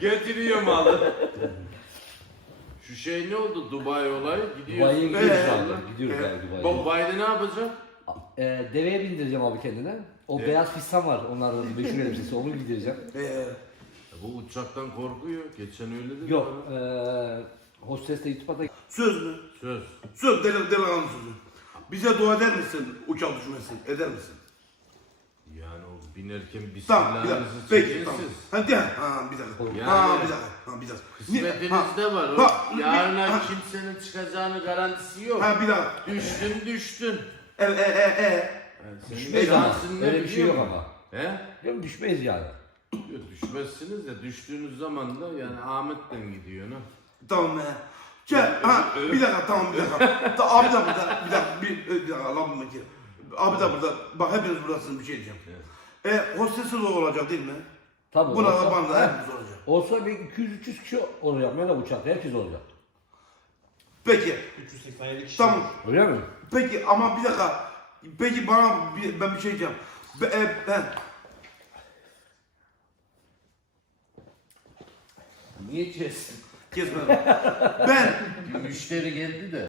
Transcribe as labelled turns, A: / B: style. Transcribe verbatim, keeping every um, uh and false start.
A: Getiriyor malı. Şu şey ne oldu? Dubai olayı? Gidiyorsun.
B: Dubai'ye gidiyoruz
A: Ee,
B: abi. Gidiyoruz
C: Ee,
B: abi Dubai'ye.
A: Bak Dubai'de ne yapacaksın?
B: E, deveye bindireceğim abi kendine. O
A: Evet.
B: beyaz fistan var onlardan meşhur elbisesi onu giydireceğim.
C: Ee,
A: E, bu uçaktan korkuyor. Geçen öyle dedi.
B: Yok,
A: bana.
B: e, hostes de YouTube'a da
C: söz mü?
A: Söz.
C: Söz deli delikanlı sözü. Bize dua eder misin uçak düşmesin? Eder misin?
A: Yani o binerken
C: Tamam bir dakika.
A: bismillahınızı
C: Peki
A: çekin
C: tamam.
A: siz.
C: Hadi ha bir dakika.
A: Yani-
C: Ha bir dakika. Ha bir dakika. Ni-
A: Kısmetinizde var. O
C: ha,
A: yarına
C: ha,
A: kimsenin çıkacağını garantisi yok.
C: Ha bir dakika.
A: Düştün düştün.
C: E e e e.
A: Yani senin
B: düşmeyiz ama.
A: şansın ne
B: Öyle bir şey
A: biliyor
B: yok
A: musun?
B: ama.
A: He?
B: Yok düşmeyiz yani.
A: Yok, düşmezsiniz de düştüğünüz zaman da yani Ahmet'ten gidiyor ne?
C: Tamam be. Gel ha bir dakika tamam bir dakika. Ta, abi de burada bir dakika bir, bir dakika Allah'ım ki. Abi de burada bak hepiniz buradasınız bir şey diyeceğim. E hostesi de olacak değil mi?
B: Tabii.
C: Buna
B: olsa-
C: da bana da
B: Ha,
C: hepimiz olacak.
B: Olsa bir iki yüz üç yüz kişi olacak. Böyle uçakta herkes olacak.
C: Peki
D: üç yüz seksen yedi kişi.
C: tamam.
B: Öyle mi?
C: Peki ama bir dakika. Peki bana bir, ben bir şey diyeceğim. Be, e, ben
A: Niye kessin?
C: kesmedim. Ben
A: Bir müşteri geldi de.